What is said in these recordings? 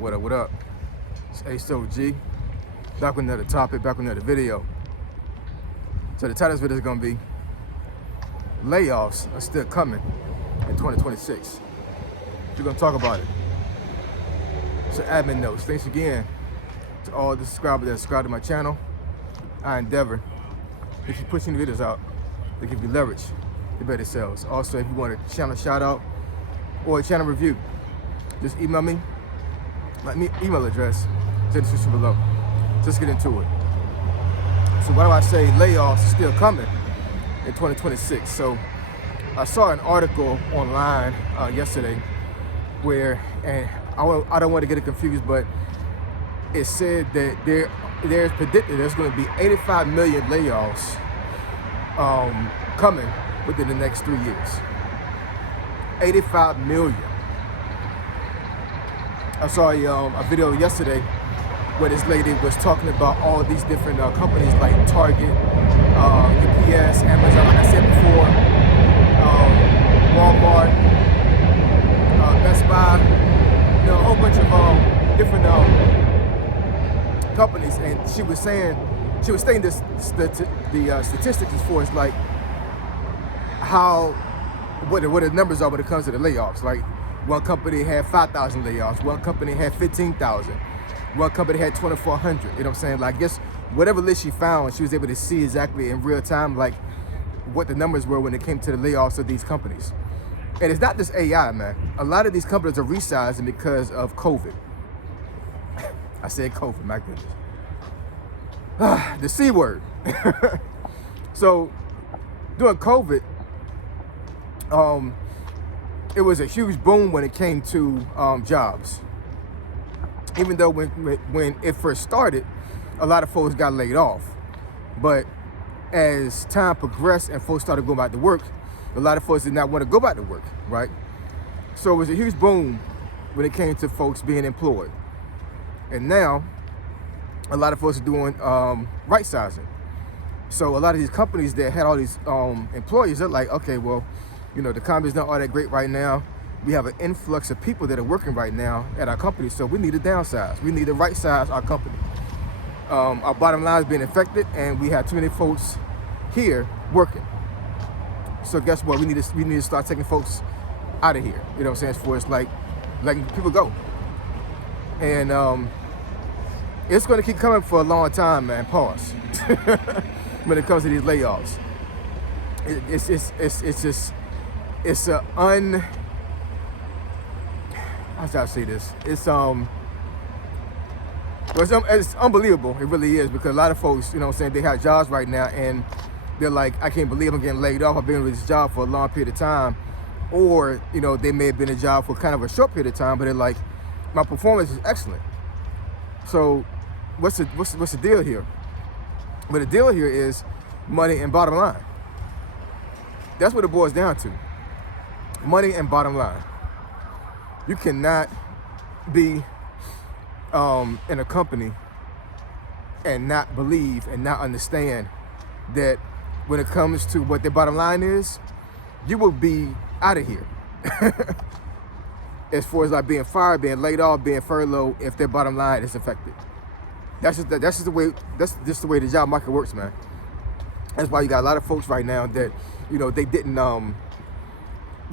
What up, what up? It's OG, back with another topic, back with another video. So the title of this video is going to be Layoffs are still coming in 2026. We're going to talk about it. So admin notes, thanks again to all the subscribers that subscribe to my channel. I endeavor to keep pushing the videos out to give you leverage to better sales. Also, if you want a channel shout out or a channel review, just email me. My email address is in the description below. Let's get into it. So why do I say layoffs are still coming in 2026? So I saw an article online yesterday where, and I don't want to get it confused, but it said that there's predicted there's going to be 85 million layoffs coming within the next 3 years. 85 million. I saw a video yesterday where this lady was talking about all these different companies like Target, UPS, Amazon, like I said before, Walmart, Best Buy, a whole bunch of different companies. And she was stating this, the statistics as far as like what the numbers are when it comes to the layoffs. Like, one company had 5,000 layoffs. One company had 15,000. One company had 2,400. You know what I'm saying? Like, just whatever list she found, she was able to see exactly in real time, like, what the numbers were when it came to the layoffs of these companies. And it's not just AI, man. A lot of these companies are resizing because of COVID. I said COVID, my goodness. The C word. So, during COVID, it was a huge boom when it came to jobs. Even though when it first started, a lot of folks got laid off. But as time progressed and folks started going back to work, a lot of folks did not want to go back to work, right? So it was a huge boom when it came to folks being employed. And now, a lot of folks are doing right sizing. So a lot of these companies that had all these employees, they're like, okay, well, the economy's not all that great right now. We have an influx of people that are working right now at our company, so we need to downsize. We need to right size our company. Our bottom line is being affected, and we have too many folks here working. So guess what? We need to start taking folks out of here. You know what I'm saying? As far as like letting people go. And it's going to keep coming for a long time, man. Pause. When it comes to these layoffs, it's how should I say this? It's unbelievable. It really is, because a lot of folks, they have jobs right now and they're like, I can't believe I'm getting laid off. I've been with this job for a long period of time. Or, they may have been in a job for kind of a short period of time, but they're like, my performance is excellent. So what's the deal here? But the deal here is money and bottom line. That's what it boils down to. Money and bottom line. You cannot be in a company and not believe and not understand that when it comes to what their bottom line is, you will be out of here. As far as like being fired, being laid off, being furloughed, if their bottom line is affected. That's just the way the job market works, man. That's why you got a lot of folks right now that they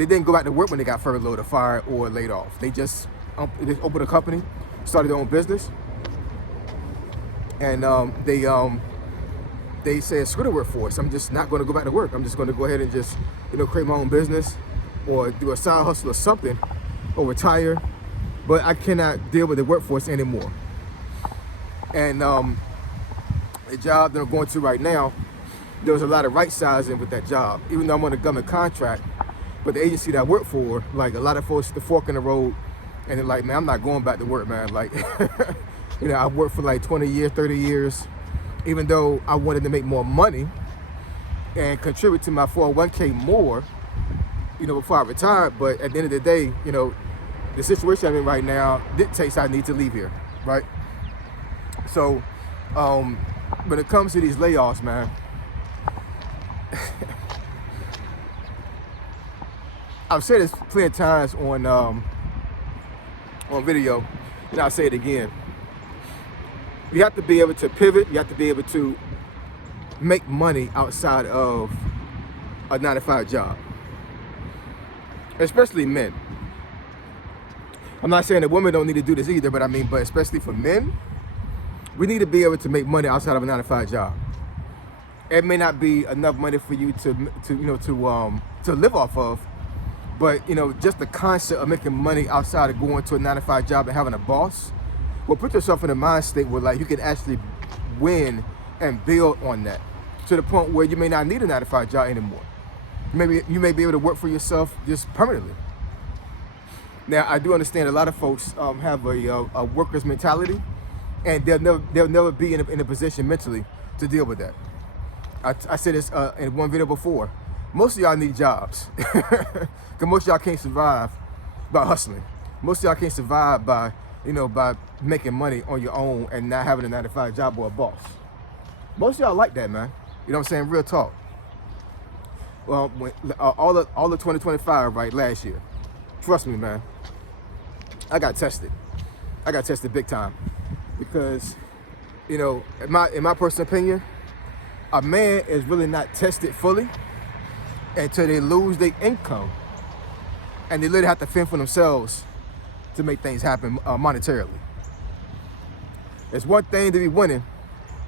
didn't go back to work when they got furloughed or fired or laid off. They just opened a company, started their own business, and they said, screw the workforce. I'm just not going to go back to work. I'm just going to go ahead and just create my own business or do a side hustle or something, or retire. But I cannot deal with the workforce anymore. And the job that I'm going to right now, there was a lot of right sizing with that job. Even though I'm on a government contract, but the agency that I work for, like, a lot of folks, the fork in the road, and they're like, man, I'm not going back to work, man. Like, I worked for like 20 years, 30 years, even though I wanted to make more money and contribute to my 401k more, before I retired. But at the end of the day, the situation I'm in right now dictates I need to leave here, right? So, when it comes to these layoffs, man, I've said this plenty of times on video. And I'll say it again. You have to be able to pivot. You have to be able to make money outside of a 9-to-5 job, especially men. I'm not saying that women don't need to do this either, but but especially for men, we need to be able to make money outside of a 9-to-5 job. It may not be enough money for you to live off of, but just the concept of making money outside of going to a 9-to-5 job and having a boss, well, put yourself in a mind state where like you can actually win and build on that to the point where you may not need a 9-to-5 job anymore. You may be able to work for yourself just permanently. Now, I do understand a lot of folks have a worker's mentality, and they'll never be in a position mentally to deal with that. I said this in one video before. Most of y'all need jobs, because most of y'all can't survive by hustling. Most of y'all can't survive by making money on your own and not having a 9-to-5 job or a boss. Most of y'all like that, man. You know what I'm saying? Real talk. Well, all of 2025, right, last year, trust me, man, I got tested. I got tested big time because, in my personal opinion, a man is really not tested fully until they lose their income and they literally have to fend for themselves to make things happen monetarily. It's one thing to be winning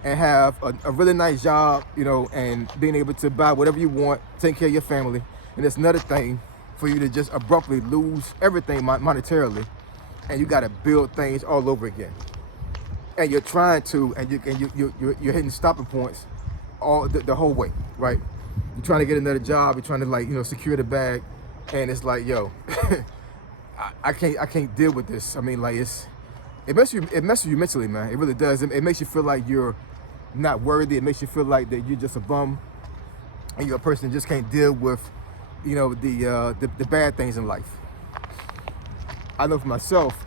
and have a really nice job, and being able to buy whatever you want, take care of your family. And it's another thing for you to just abruptly lose everything monetarily, and you got to build things all over again. And you're trying to, and you're hitting stopping points all the whole way, right? You're trying to get another job. You're trying to secure the bag, and it's like, yo, I can't deal with this. I mean, like it messes you mentally, man. It really does. It makes you feel like you're not worthy. It makes you feel like that you're just a bum, and you're a person that just can't deal with, the bad things in life. I know for myself,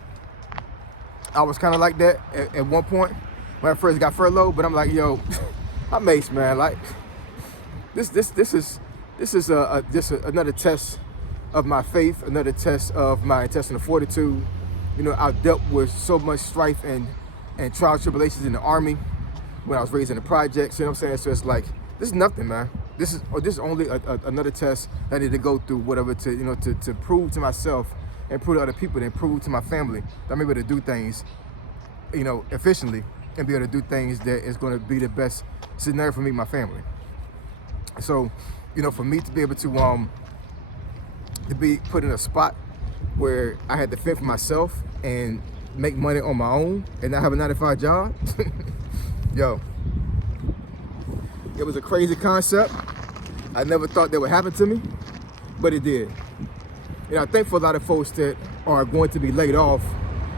I was kind of like that at one point when I first got furloughed. But I'm like, yo, I'm ace, man. Like this is just another test of my faith, another test of my intestinal fortitude. I've dealt with so much strife and trial tribulations in the Army when I was raised in the projects. You know what I'm saying? So it's like, this is nothing, man. This is only another test that I need to go through, whatever, to prove to myself and prove to other people and prove to my family that I'm able to do things, efficiently, and be able to do things that is going to be the best scenario for me and my family. So, for me to be able to be put in a spot where I had to fend for myself and make money on my own and not have a 9-to-5 job, yo, it was a crazy concept. I never thought that would happen to me, but it did. I think for a lot of folks that are going to be laid off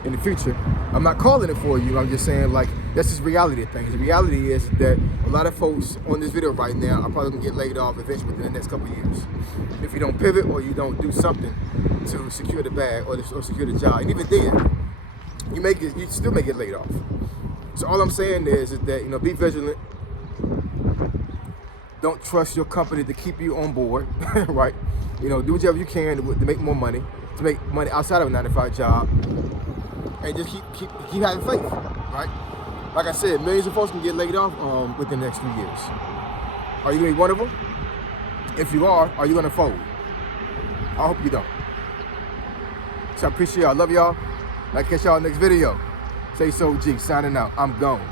in the future, I'm not calling it for you. I'm just saying, like, that's just reality of things. The reality is that a lot of folks on this video right now are probably gonna get laid off eventually within the next couple of years. If you don't pivot or you don't do something to secure the bag or secure the job, and even then, you still may get laid off. So all I'm saying is that, be vigilant. Don't trust your company to keep you on board, right? Do whatever you can to make more money, to make money outside of a 9-to-5 job, and just keep having faith, right? Like I said, millions of folks can get laid off within the next few years. Are you gonna be one of them? If you are you gonna fold? I hope you don't. So I appreciate y'all. I love y'all. I'll catch y'all next video. Say so, G, signing out. I'm gone.